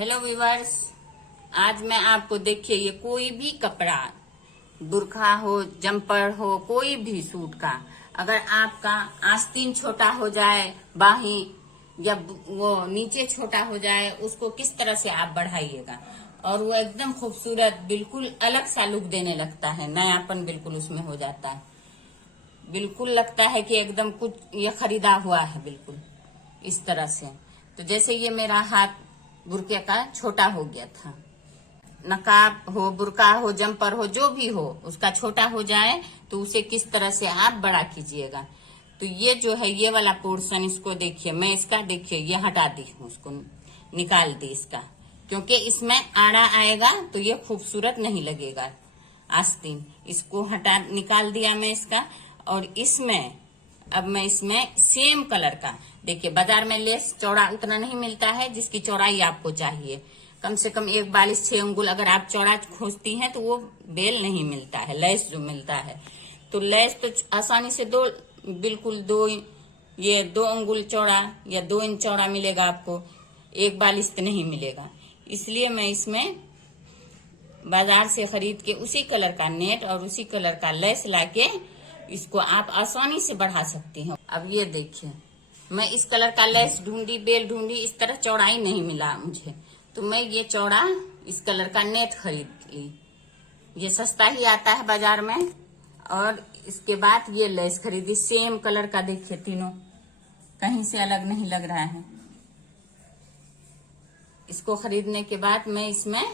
Hello viewers, आज मैं आपको देखिए ये कोई भी कपड़ा, बुरखा हो, जम्पर हो, कोई भी सूट का, अगर आपका आस्तीन छोटा हो जाए, बाहीं या वो नीचे छोटा हो जाए, उसको किस तरह से आप बढ़ाइएगा और वो एकदम खूबसूरत, बिल्कुल अलग सा लुक देने लगता है, नयापन बिल्कुल उसमें हो जाता है। बिल्कुल लगता है कि एकदम कुछ ये खरीदा हुआ है, बिल्कुल इस तरह से। तो जैसे ये मेरा हाथ बुरके का छोटा हो गया था, नकाब हो, बुरका हो, जम्पर हो, जो भी हो, उसका छोटा हो जाए तो उसे किस तरह से आप बड़ा कीजिएगा। तो ये जो है ये वाला पोर्शन, इसको देखिए, मैं इसका देखिए ये हटा दी हूँ, उसको निकाल दी इसका, क्योंकि इसमें आड़ा आएगा तो ये खूबसूरत नहीं लगेगा आस्तीन। इसको हटा निकाल दिया मैं इसका। और इसमें अब मैं इसमें सेम कलर का, देखिए बाजार में लेस चौड़ा उतना नहीं मिलता है जिसकी चौड़ाई आपको चाहिए। कम से कम 1 42 6 अंगुल अगर आप चौड़ा खोजती हैं तो वो बेल नहीं मिलता है, लेस जो मिलता है। तो लेस तो आसानी से बिल्कुल ये 2 अंगुल चौड़ा या 2 इंच चौड़ा मिलेगा आपको, 1 42 तो नहीं मिलेगा। इसलिए मैं इसमें बाजार से खरीद के उसी कलर का नेट और उसी कलर का लेस लाके इसको आप आसानी से बढ़ा सकती हो। अब ये देखिए, मैं इस कलर का लेस ढूंढी, बेल ढूंढी, इस तरह चौड़ाई नहीं मिला मुझे, तो मैं ये चौड़ा इस कलर का नेट खरीद ली। ये सस्ता ही आता है बाजार में। और इसके बाद ये लेस खरीदी सेम कलर का, देखिए तीनों कहीं से अलग नहीं लग रहा है। इसको खरीदने के बाद मैं इसमें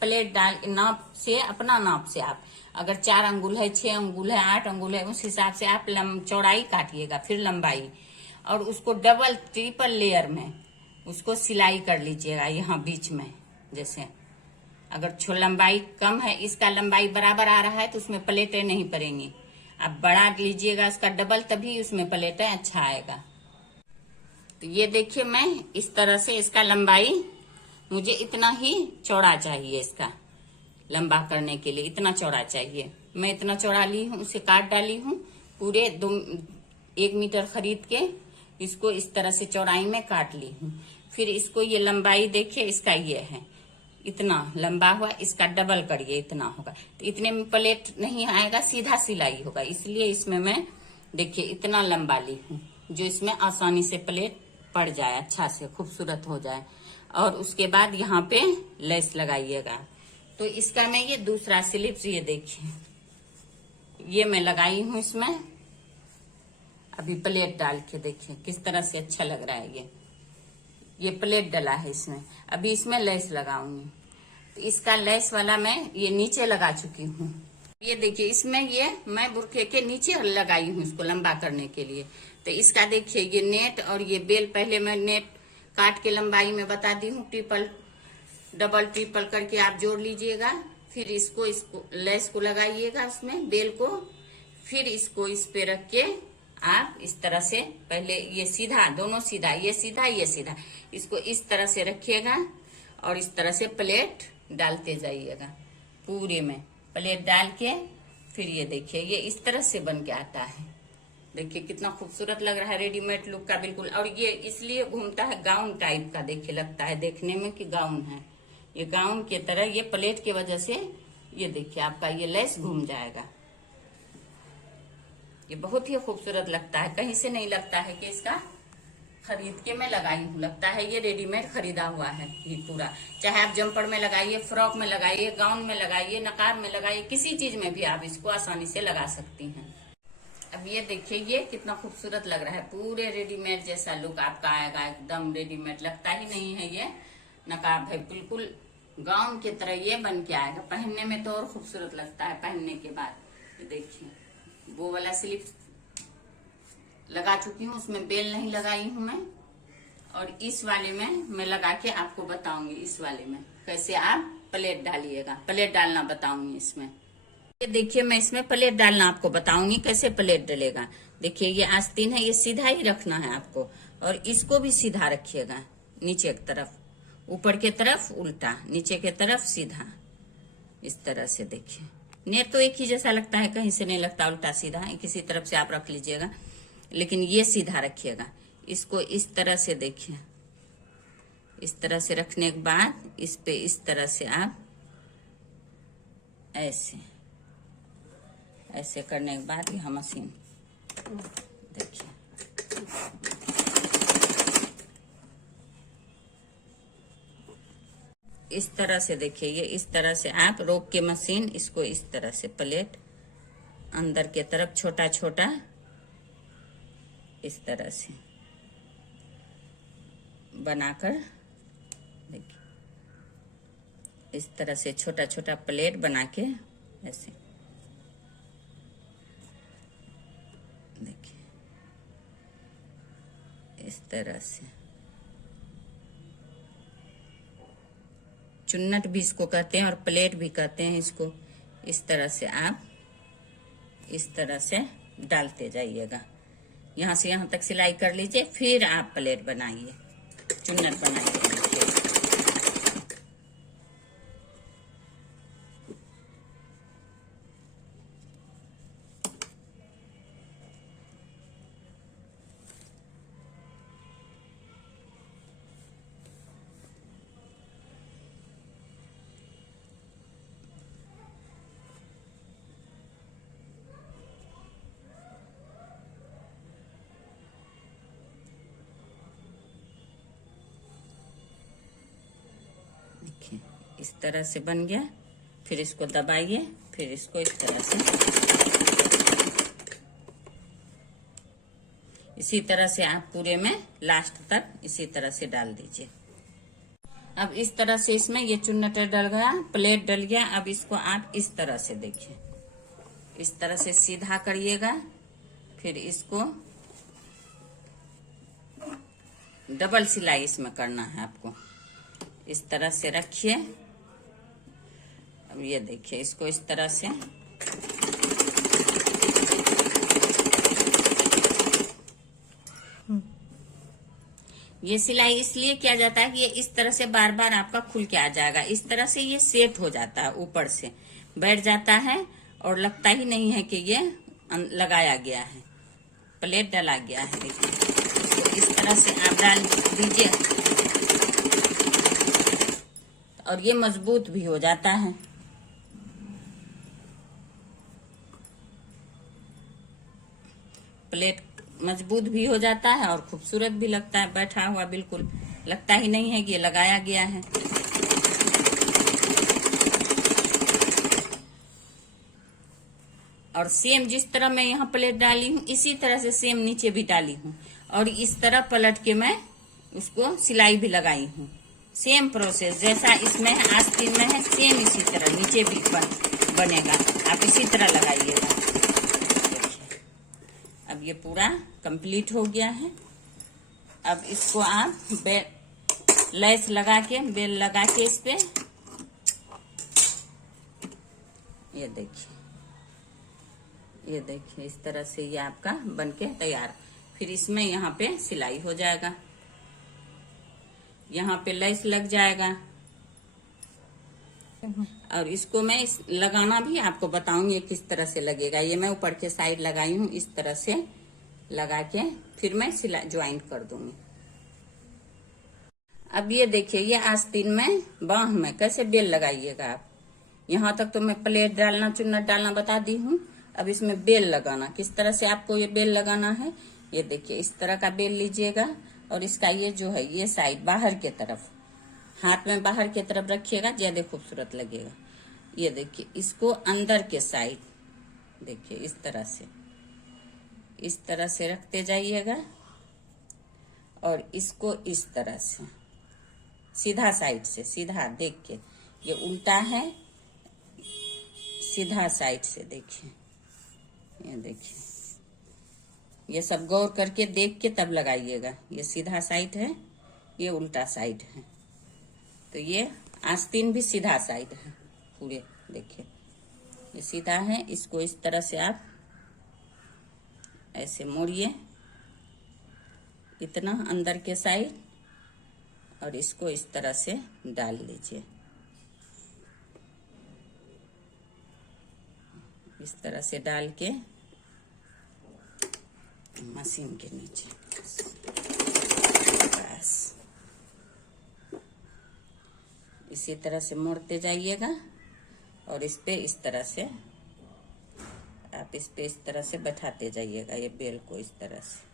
प्लेट डाल, नाप से, अपना नाप से, आप अगर 4 अंगुल है, 6 अंगुल है, 8 अंगुल है, उस हिसाब से आप चौड़ाई काटिएगा, फिर लंबाई, और उसको डबल ट्रिपल लेयर में उसको सिलाई कर लीजिएगा यहाँ बीच में। जैसे अगर लंबाई कम है, इसका लंबाई बराबर आ रहा है तो उसमें प्लेटें नहीं पड़ेंगी। आप बढ़ा लीजिएगा इसका डबल, तभी उसमें प्लेटें अच्छा आएगा। तो ये देखिए, मैं इस तरह से इसका लंबाई, मुझे इतना ही चौड़ा चाहिए, इसका लंबा करने के लिए इतना चौड़ा चाहिए। मैं इतना चौड़ा ली हूँ, उसे काट डाली हूँ पूरे 1 मीटर खरीद के, इसको इस तरह से चौड़ाई में काट ली हूँ। फिर इसको ये लंबाई देखिए, इसका ये है, इतना लंबा हुआ, इसका डबल करिए, इतना होगा। तो इतने में प्लेट नहीं आएगा, सीधा सिलाई होगा, इसलिए इसमें मैं देखिए इतना लंबा ली हूँ, जो इसमें आसानी से प्लेट पड़ जाए, अच्छा से खूबसूरत हो जाए। और उसके बाद यहाँ पे लेस लगाइएगा। तो इसका मैं ये दूसरा स्लिप्स, ये देखिए ये मैं लगाई हूँ इसमें, अभी प्लेट डाल के देखिए किस तरह से अच्छा लग रहा है। ये प्लेट डला है इसमें, अभी इसमें लेस लगाऊंगी। तो इसका लेस वाला मैं ये नीचे लगा चुकी हूँ। ये देखिए, इसमें ये मैं बुरखे के नीचे लगाई हूँ इसको लंबा करने के लिए। तो इसका देखिए ये नेट और ये बेल, पहले मैं नेट काट के लंबाई में बता दी हूँ, डबल ट्रिपल करके आप जोड़ लीजिएगा। फिर इसको लेस को लगाइएगा उसमें, बेल को, फिर इसको इस पे रख के आप इस तरह से, पहले ये सीधा, दोनों सीधा, ये सीधा ये सीधा, इसको इस तरह से रखिएगा और इस तरह से प्लेट डालते जाइएगा। पूरे में प्लेट डाल के फिर ये देखिए ये इस तरह से बन के आता है। देखिए कितना खूबसूरत लग रहा है, रेडीमेड लुक का बिल्कुल। और ये इसलिए घूमता है गाउन टाइप का, देखिए लगता है देखने में कि गाउन है, ये गाउन की तरह। ये प्लेट की वजह से ये देखिए आपका ये लेस घूम जाएगा। ये बहुत ही खूबसूरत लगता है, कहीं से नहीं लगता है कि इसका खरीद के मैं लगाई हूँ, लगता है ये रेडीमेड खरीदा हुआ है ये पूरा। चाहे आप जम्पर में लगाइए, फ्रॉक में लगाइए, गाउन में लगाइए, नकाब में लगाइए, किसी चीज में भी आप इसको आसानी से लगा सकती हैं। अब ये देखिए ये कितना खूबसूरत लग रहा है, पूरे रेडीमेड जैसा लुक आपका आएगा, एकदम रेडीमेड लगता ही नहीं है ये नकाब है, बिल्कुल गाउन की तरह ये बन के आएगा। पहनने में तो और खूबसूरत लगता है पहनने के बाद। देखिए वो वाला स्लिप लगा चुकी हूँ, उसमें बेल नहीं लगाई हूँ मैं। और इस वाले में मैं लगा के आपको बताऊंगी, इस वाले में कैसे आप प्लेट डालिएगा, प्लेट डालना बताऊंगी इसमें। ये देखिए मैं इसमें प्लेट डालना आपको बताऊंगी कैसे प्लेट डलेगा। देखिए ये आस्तीन है, ये सीधा ही रखना है आपको, और इसको भी सीधा रखिएगा, नीचे की तरफ, ऊपर के तरफ उल्टा, नीचे के तरफ सीधा, इस तरह से। देखिए नेट तो एक ही जैसा लगता है, कहीं से नहीं लगता उल्टा सीधा, किसी तरफ से आप रख लीजिएगा, लेकिन ये सीधा रखिएगा। इसको इस तरह से देखिए, इस तरह से रखने के बाद इस पे इस तरह से आप ऐसे ऐसे करने के बाद यह मशीन देखिए, इस तरह से देखिए, ये इस तरह से आप रोक के मशीन इसको इस तरह से प्लेट अंदर के तरफ छोटा छोटा इस तरह से बनाकर देखिए, इस तरह से छोटा छोटा प्लेट बना के ऐसे देखिए, इस तरह से चुन्नट भी इसको कहते हैं और प्लेट भी कहते हैं इसको। इस तरह से आप इस तरह से डालते जाइएगा, यहाँ से यहाँ तक सिलाई कर लीजिए, फिर आप प्लेट बनाइए, चुन्नट बनाइए। इस तरह से बन गया, फिर इसको दबाइए, फिर इसको इस तरह से, इसी तरह से आप पूरे में लास्ट तक इसी तरह से डाल दीजिए। अब इस तरह से इसमें ये चुन्नट डल गया, प्लेट डल गया। अब इसको आप इस तरह से देखिए, इस तरह से सीधा करिएगा, फिर इसको डबल सिलाई इसमें करना है आपको। इस तरह से रखिए। अब ये देखिए, इसको इस तरह से ये सिलाई इसलिए किया जाता है कि ये इस तरह से बार बार आपका खुल के आ जाएगा। इस तरह से ये सेट हो जाता है, ऊपर से बैठ जाता है और लगता ही नहीं है कि ये लगाया गया है, प्लेट डाला गया है। देखिए, इसको इस तरह से आप डाल दीजिए और ये मजबूत भी हो जाता है। प्लेट मजबूत भी हो जाता है और खूबसूरत भी लगता है, बैठा हुआ बिल्कुल लगता ही नहीं है कि ये लगाया गया है। और सेम जिस तरह मैं यहाँ प्लेट डाली हूँ, इसी तरह से सेम नीचे भी डाली हूँ और इस तरह पलट के मैं उसको सिलाई भी लगाई हूँ। सेम प्रोसेस जैसा इसमें है, आस्तीन में है, सेम इसी तरह नीचे भी बनेगा। आप इसी तरह लगाइएगा। अब ये पूरा कंप्लीट हो गया है। अब इसको आप लेस लगा के, बेल लगा के इस पे ये देखिए इस तरह से ये आपका बनके तैयार। फिर इसमें यहाँ पे सिलाई हो जाएगा, यहाँ पे लेस लग जाएगा। और इसको मैं लगाना भी आपको बताऊंगी किस तरह से लगेगा। ये मैं ऊपर के साइड लगाई हूँ, इस तरह से लगा के फिर मैं सिलाई ज्वाइंट कर दूंगी। अब ये देखिए, ये आस्तीन में बाह में कैसे बेल लगाइएगा आप। यहाँ तक तो मैं प्लेट डालना, चुन्नट डालना बता दी हूँ। अब इसमें बेल लगाना, किस तरह से आपको ये बेल लगाना है। ये देखिए, इस तरह का बेल लीजिएगा और इसका ये जो है ये साइड बाहर के तरफ, हाथ में बाहर की तरफ रखिएगा, ज्यादा खूबसूरत लगेगा। ये देखिए, इसको अंदर के साइड देखिए इस तरह से रखते जाइएगा और इसको इस तरह से सीधा साइड से, सीधा देख के, ये उल्टा है, सीधा साइड से देखिए। ये देखिए, ये सब गौर करके देख के तब लगाइएगा। ये सीधा साइड है, ये उल्टा साइड है, तो ये आस्तीन भी सीधा साइड है पूरे। देखिए, ये सीधा है, इसको इस तरह से आप ऐसे मोड़िए इतना अंदर के साइड और इसको इस तरह से डाल लीजिए, इस तरह से डाल के मशीन के नीचे बस। इसी तरह से मोड़ते जाइएगा और इस पे इस तरह से आप इस पे इस तरह से बैठाते जाइएगा ये बेल को इस तरह से।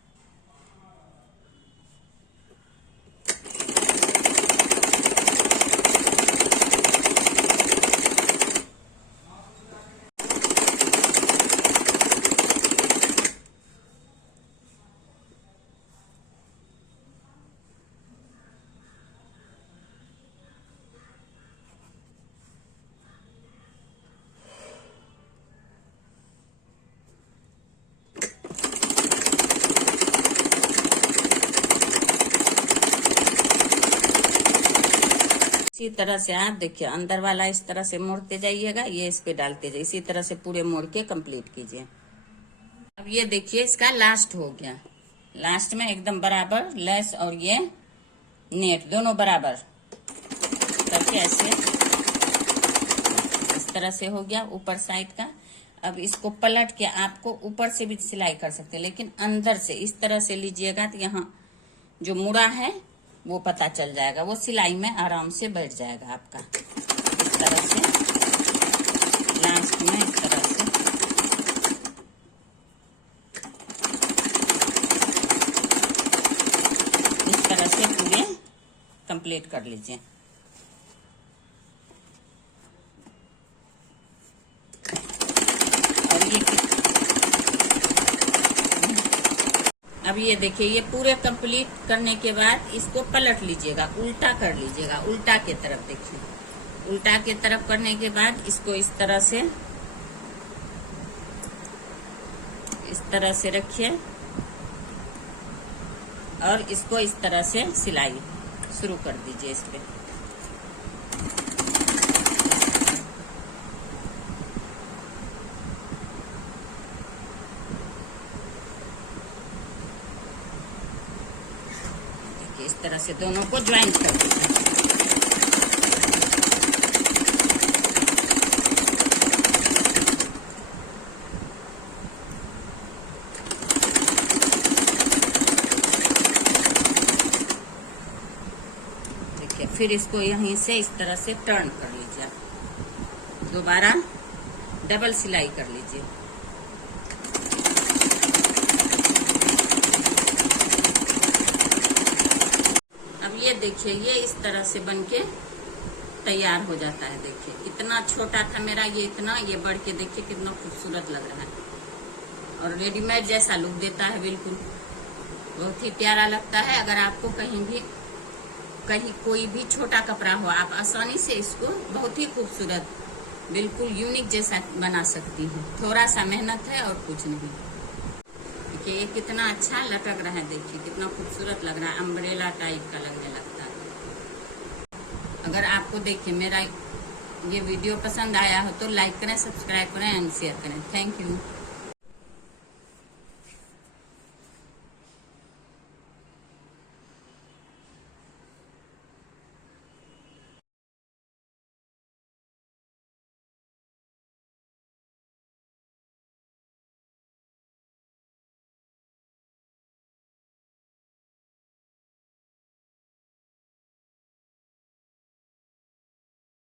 इसी तरह से आप देखिए अंदर वाला इस तरह से मोड़ते जाइएगा, ये इस पे डालते जाइए, इसी तरह से पूरे मोड़ के कंप्लीट कीजिए। अब ये देखिए इसका लास्ट हो गया। लास्ट में एकदम बराबर लेस और ये नेट दोनों बराबर करके ऐसे इस तरह से हो गया ऊपर साइड का। अब इसको पलट के आपको ऊपर से भी सिलाई कर सकते हैं, लेकिन अंदर से इस तरह से लीजिएगा तो यहाँ जो मुड़ा है वो पता चल जाएगा, वो सिलाई में आराम से बैठ जाएगा आपका। इस तरह से लास्ट में इस तरह से पूरे कंप्लीट कर लीजिए। और ये अब ये देखिए ये पूरे कंप्लीट करने के बाद इसको पलट लीजिएगा, उल्टा कर लीजिएगा, उल्टा के तरफ देखिए। उल्टा के तरफ करने के बाद इसको इस तरह से रखिए और इसको इस तरह से सिलाई शुरू कर दीजिए इस पे। इस तरह से दोनों को ज्वाइन कर दीजिए। देखिए फिर इसको यहीं से इस तरह से टर्न कर लीजिए, दोबारा डबल सिलाई कर लीजिए। ये देखिए ये इस तरह से बनके तैयार हो जाता है। देखिए इतना छोटा था मेरा, ये इतना ये बढ़ के देखिए कितना खूबसूरत लग रहा है और रेडीमेड जैसा लुक देता है, बिल्कुल बहुत ही प्यारा लगता है। अगर आपको कहीं कोई भी छोटा कपड़ा हो, आप आसानी से इसको बहुत ही खूबसूरत बिल्कुल यूनिक जैसा बना सकती हैं। थोड़ा सा मेहनत है और कुछ नहीं। ये कितना अच्छा लटक रहा है, देखिए कितना खूबसूरत लग रहा है, अम्ब्रेला टाइप का लगने लगता है। अगर आपको देखिए मेरा ये वीडियो पसंद आया हो तो लाइक करें, सब्सक्राइब करें एंड शेयर करें। Thank you.